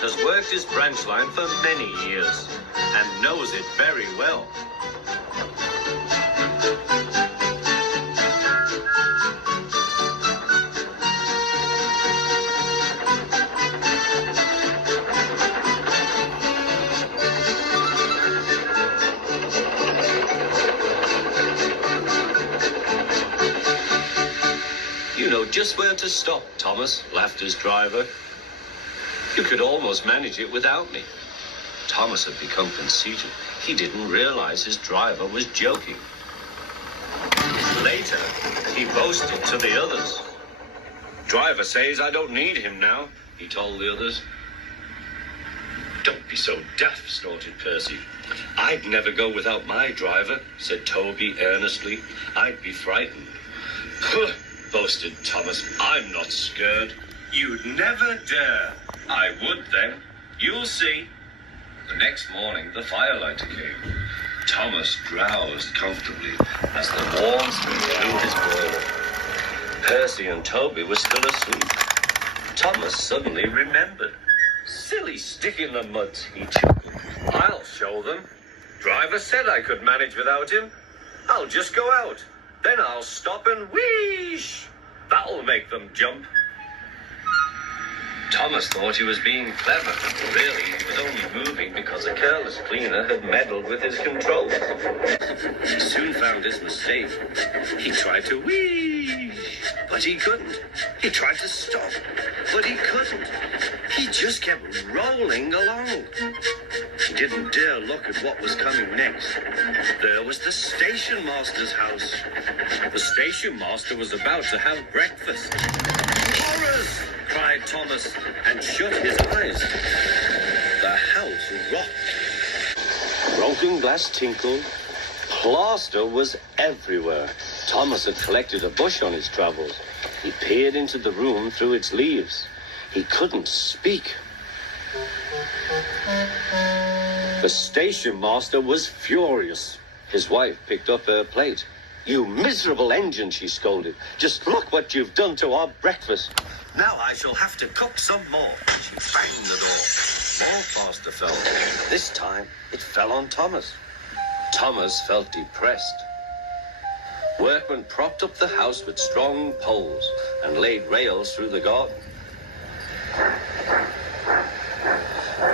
has worked his branch line for many years and knows it very well. You know just where to stop, Thomas, laughed his driver. You could almost manage it without me. Thomas had become conceited. He didn't realize his driver was joking. Later, he boasted to the others. Driver says I don't need him now, he told the others. Don't be so daft, snorted Percy. I'd never go without my driver, said Toby earnestly. I'd be frightened. Huh, boasted Thomas. I'm not scared. You'd never dare. I would then. You'll see. The next morning, the firelighter came. Thomas drowsed comfortably as the warmth blew his bowl. Percy and Toby were still asleep. Thomas suddenly remembered. Silly stick in the mud, he chuckled. I'll show them. Driver said I could manage without him. I'll just go out. Then I'll stop and wheesh. That'll make them jump. Thomas thought he was being clever. Really, he was only moving because a careless cleaner had meddled with his controls. He soon found his mistake. He tried to whee, but he couldn't. He tried to stop, but he couldn't. He just kept rolling along. He didn't dare look at what was coming next. There was the station master's house. The station master was about to have breakfast. Horrors! Cried Thomas and shut his eyes. The house rocked. Broken glass tinkled. Plaster was everywhere. Thomas had collected a bush on his travels. He peered into the room through its leaves. He couldn't speak. The station master was furious. His wife picked up her plate. You miserable engine, she scolded. Just look what you've done to our breakfast. Now I shall have to cook some more. She banged the door. More plaster fell. This time, it fell on Thomas. Thomas felt depressed. Workmen propped up the house with strong poles and laid rails through the garden.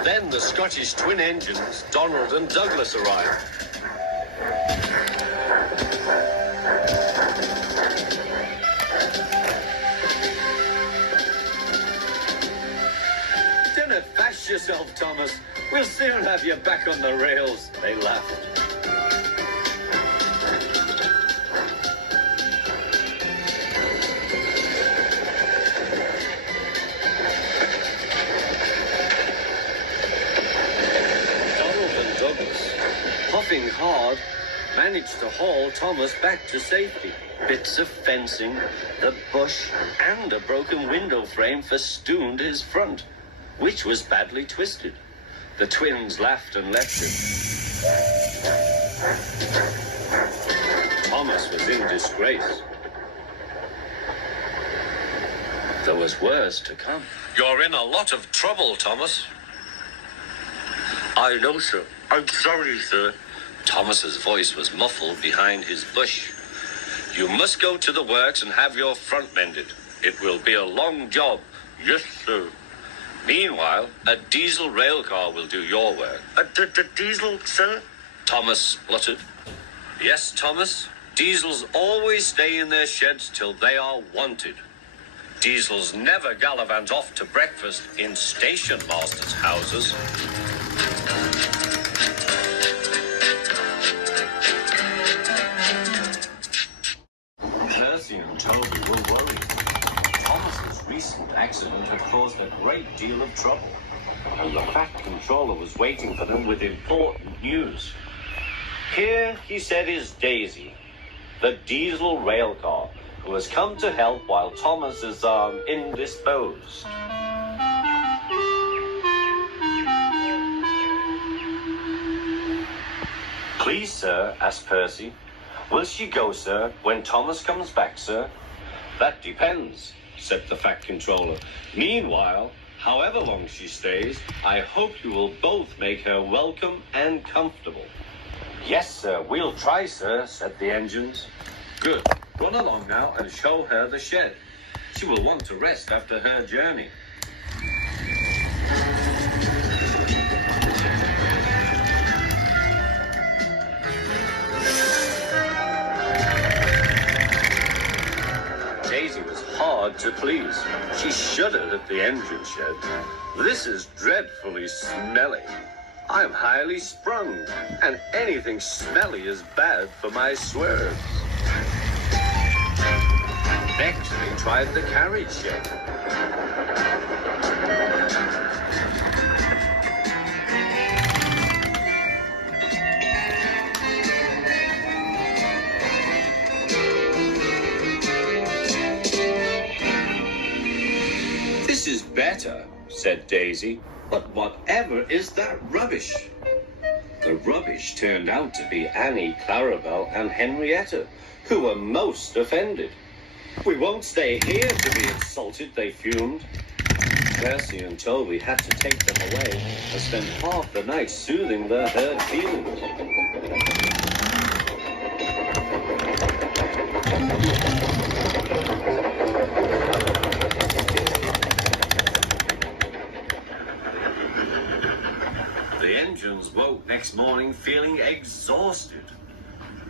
Then the Scottish twin engines, Donald and Douglas, arrived. Bash yourself, Thomas. We'll soon have you back on the rails, they laughed. Donald and Douglas, puffing hard, managed to haul Thomas back to safety. Bits of fencing, the bush, and a broken window frame festooned his front, which was badly twisted. The twins laughed and left him. Thomas was in disgrace. There was worse to come. You're in a lot of trouble, Thomas. I know, sir. I'm sorry, sir. Thomas's voice was muffled behind his bush. You must go to the works and have your front mended. It will be a long job. Yes, sir. Meanwhile, a diesel rail car will do your work. A diesel, sir? Thomas spluttered. Yes, Thomas. Diesels always stay in their sheds till they are wanted. Diesels never gallivant off to breakfast in station masters' houses. Percy and Toby were worried. Thomas's recent accident had caused a great deal of trouble, and the Fat Controller was waiting for them with important news. Here, he said, is Daisy, the diesel rail car, who has come to help while Thomas is indisposed. Please, sir, asked Percy. Will she go, sir, when Thomas comes back, sir? That depends, said the Fat Controller. Meanwhile, However long she stays, I hope you will both make her welcome and comfortable. Yes, sir, we'll try, sir, said the engines. Good. Run along now and show her the shed. She will want to rest after her journey. Daisy was hard to please. She shuddered at the engine shed. This is dreadfully smelly. I'm highly sprung, and anything smelly is bad for my swerves. Next, they tried the carriage shed. This is better, said Daisy. But whatever is that rubbish? The rubbish turned out to be Annie, Clarabelle, and Henrietta, who were most offended. We won't stay here to be insulted, they fumed. Percy and Toby had to take them away and spend half the night soothing their hurt feelings. The engines woke next morning feeling exhausted.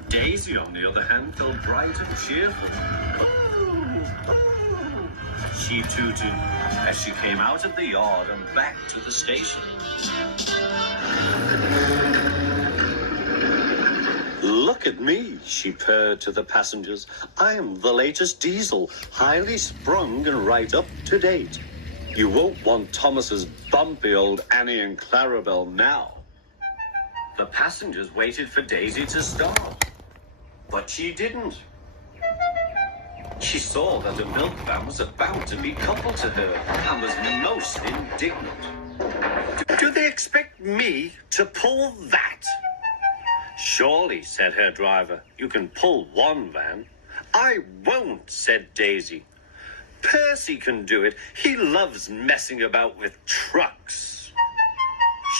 Daisy, on the other hand, felt bright and cheerful. She tooted as she came out of the yard and back to the station. Look at me, she purred to the passengers. I am the latest diesel, highly sprung and right up to date. You won't want Thomas's bumpy old Annie and Clarabelle now. The passengers waited for Daisy to start, but she didn't. She saw that a milk van was about to be coupled to her and was most indignant. Do they expect me to pull that? Surely, said her driver, you can pull one van. I won't, said Daisy. Percy can do it. He loves messing about with trucks.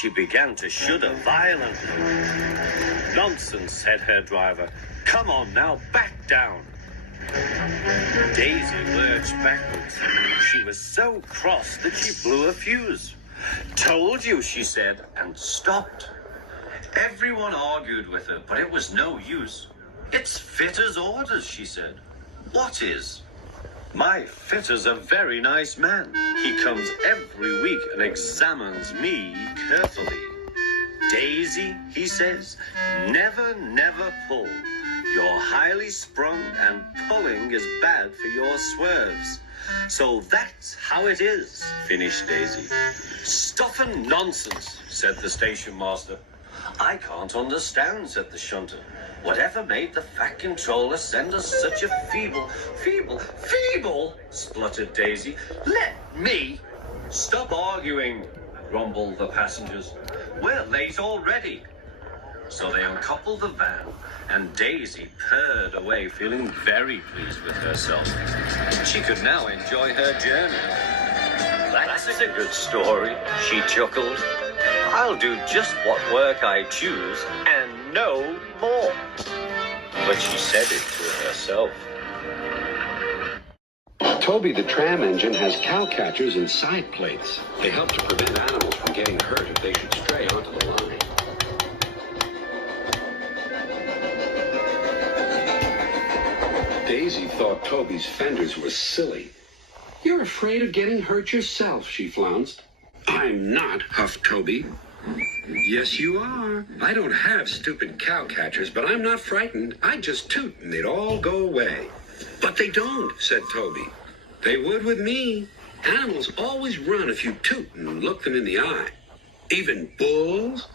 She began to shudder violently. Nonsense, said her driver. Come on now, back down. Daisy lurched backwards. She was so cross that she blew a fuse. Told you, she said, and stopped. Everyone argued with her, but it was no use. It's fitter's orders, she said. What is? My fitter's a very nice man. He comes every week and examines me carefully. Daisy, he says, never pull. You're highly sprung and pulling is bad for your swerves. So that's how it is, finished Daisy. Stuff and nonsense, said the station master. I can't understand, said the shunter. Whatever made the Fat Controller send us such a feeble, spluttered Daisy. Let me. Stop arguing, grumbled the passengers. We're late already. So they uncoupled the van, and Daisy purred away, feeling very pleased with herself. She could now enjoy her journey. That's a good story, she chuckled. I'll do just what work I choose and no more. But she said it to herself. Toby the tram engine has cow catchers and side plates. They help to prevent animals from getting hurt if they should stray onto the line. Daisy thought Toby's fenders were silly. You're afraid of getting hurt yourself, she flounced. I'm not, huffed Toby. Yes, you are. I don't have stupid cow catchers, but I'm not frightened. I'd just toot and they'd all go away. But they don't, said Toby. They would with me. Animals always run if you toot and look them in the eye. Even bulls?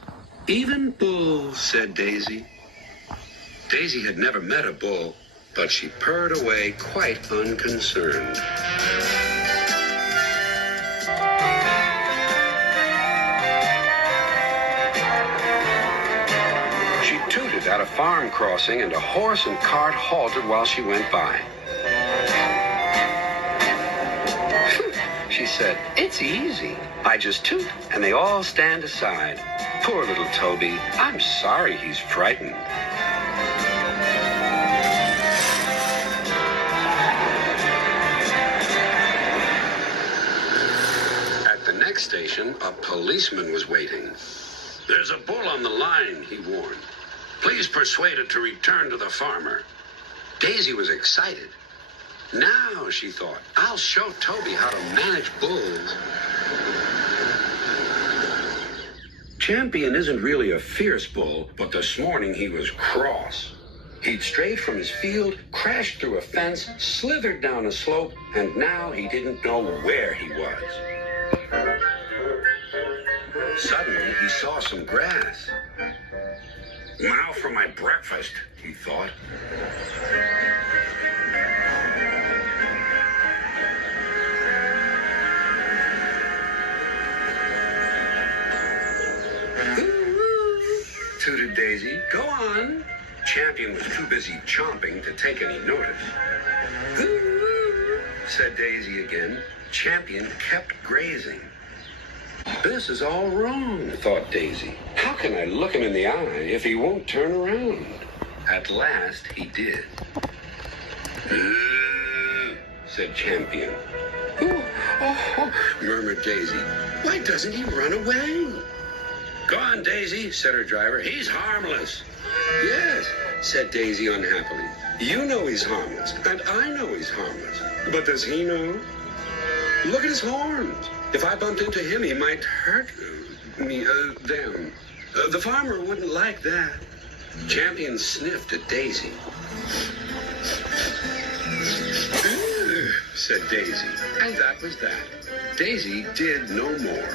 Even bulls, said Daisy. Daisy had never met a bull, but she purred away quite unconcerned. She tooted at a farm crossing, and a horse and cart halted while she went by. She said. It's easy. I just toot, and they all stand aside. Poor little Toby. I'm sorry he's frightened. At the next station, a policeman was waiting. There's a bull on the line, he warned. Please persuade it to return to the farmer. Daisy was excited. Now, she thought, I'll show Toby how to manage bulls. Champion isn't really a fierce bull, but this morning he was cross. He'd strayed from his field, crashed through a fence, slithered down a slope, and now he didn't know where he was. Suddenly, he saw some grass. Now for my breakfast, he thought. Tooted Daisy. Go on. Champion was too busy chomping to take any notice. Said Daisy again. Champion kept grazing. This is all wrong, thought Daisy. How can I look him in the eye if he won't turn around? At last, he did. Said Champion. Oh, murmured Daisy. Why doesn't he run away? Go on, Daisy, said her driver. He's harmless. Yes, said Daisy unhappily. You know he's harmless, and I know he's harmless. But does he know? Look at his horns. If I bumped into him, he might hurt them. The farmer wouldn't like that. Champion sniffed at Daisy. Said Daisy. And that was that. Daisy did no more.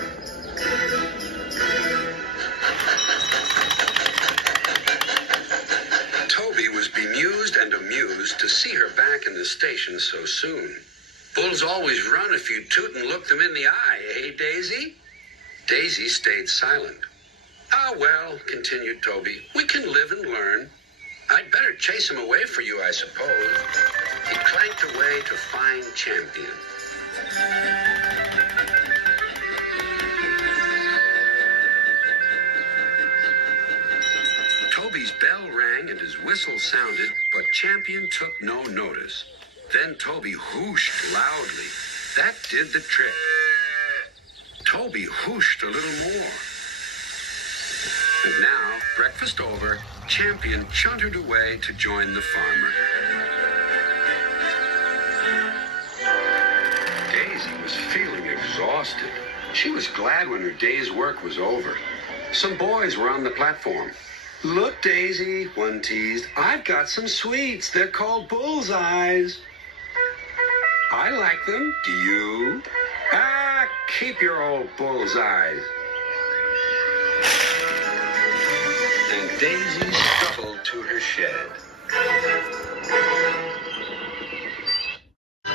Toby was bemused and amused to see her back in the station so soon. Bulls always run if you toot and look them in the eye, eh, Daisy? Daisy stayed silent. Ah, well, continued Toby, we can live and learn. I'd better chase him away for you, I suppose. He clanked away to find Champion. Toby's bell rang and his whistle sounded, but Champion took no notice. Then Toby whooshed loudly. That did the trick. Toby whooshed a little more. And now, breakfast over, Champion chuntered away to join the farmer. Daisy was feeling exhausted. She was glad when her day's work was over. Some boys were on the platform. Look, Daisy, one teased, I've got some sweets. They're called Bullseyes. I like them. Do you? Ah, keep your old Bullseyes. And Daisy scuttled to her shed.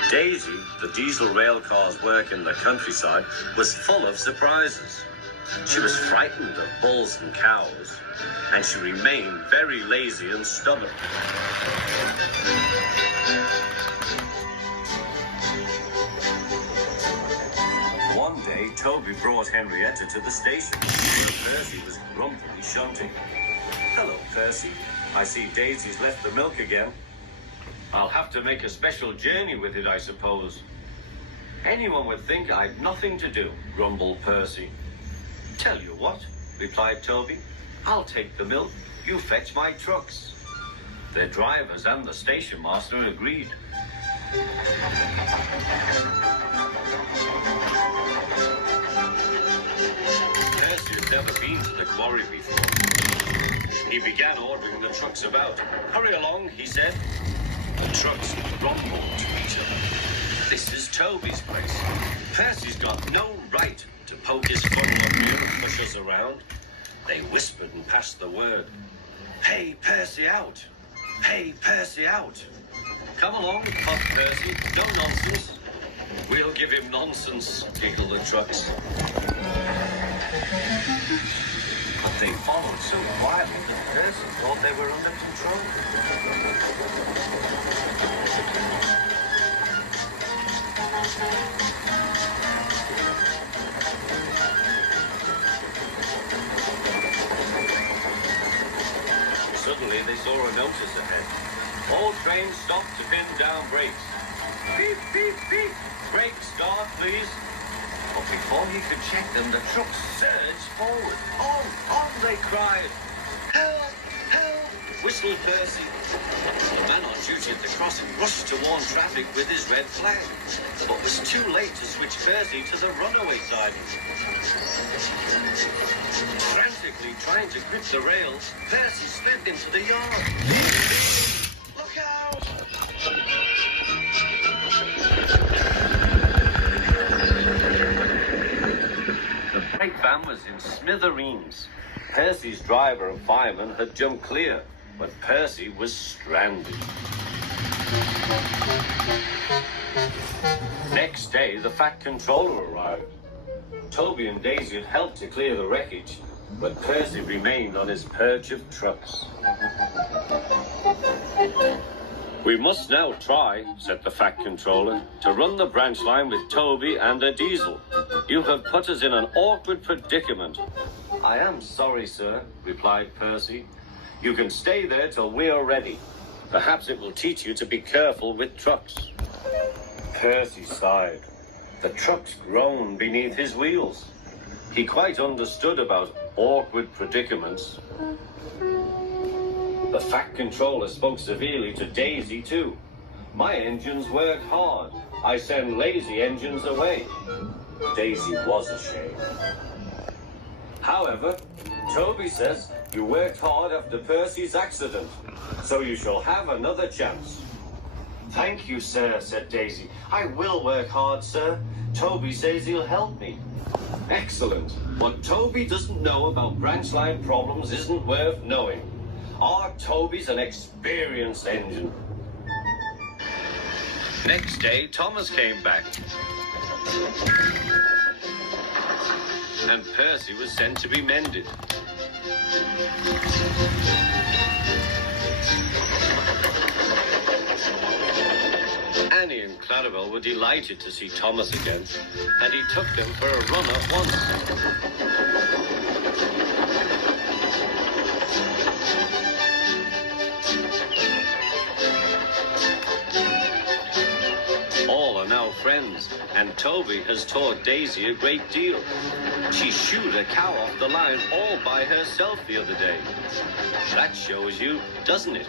Daisy, the diesel rail car's work in the countryside, was full of surprises. She was frightened of bulls and cows, and she remained very lazy and stubborn. One day, Toby brought Henrietta to the station, where Percy was grumpily shouting. Hello, Percy. I see Daisy's left the milk again. I'll have to make a special journey with it, I suppose. Anyone would think I'd nothing to do, grumbled Percy. Tell you what, replied Toby. I'll take the milk. You fetch my trucks. The drivers and the station master agreed. Percy had never been to the quarry before. He began ordering the trucks about. Hurry along, he said. The trucks rumbled to each other. This is Toby's place. Percy's got no right to poke his funnel up here and push us around. They whispered and passed the word. Hey, Percy out. Hey, Percy out. Come along, puffed Percy. No nonsense. We'll give him nonsense, giggled the trucks. But they followed so quietly that Percy thought they were under control. they saw a notice ahead. All trains stopped to pin down brakes. Beep, beep, beep. Brake start, please. But before he could check them, the truck surged forward. On, they cried. Help, help, whistled Percy. The man on duty at the crossing rushed to warn traffic with his red flag, but was too late to switch Percy to the runaway side. Frantically trying to grip the rails, Percy slid into the yard. Look out! The brake van was in smithereens. Percy's driver and fireman had jumped clear, but Percy was stranded. Next day, the Fat Controller arrived. Toby and Daisy had helped to clear the wreckage, but Percy remained on his perch of trucks. We must now try, said the Fat Controller, to run the branch line with Toby and a diesel. You have put us in an awkward predicament. I am sorry, sir, replied Percy. You can stay there till we are ready. Perhaps it will teach you to be careful with trucks. Percy sighed. The trucks groaned beneath his wheels. He quite understood about awkward predicaments. The Fat Controller spoke severely to Daisy, too. My engines work hard. I send lazy engines away. Daisy was ashamed. However, Toby says you worked hard after Percy's accident, so you shall have another chance. Thank you, sir, said Daisy. I will work hard, sir. Toby says he'll help me. Excellent. What Toby doesn't know about branch line problems isn't worth knowing. Our Toby's an experienced engine. Next day, Thomas came back. And Percy was sent to be mended. Annie and Clarabelle were delighted to see Thomas again, and he took them for a run at once. All are now friends, and Toby has taught Daisy a great deal. She shooed a cow off the line all by herself the other day. That shows you, doesn't it?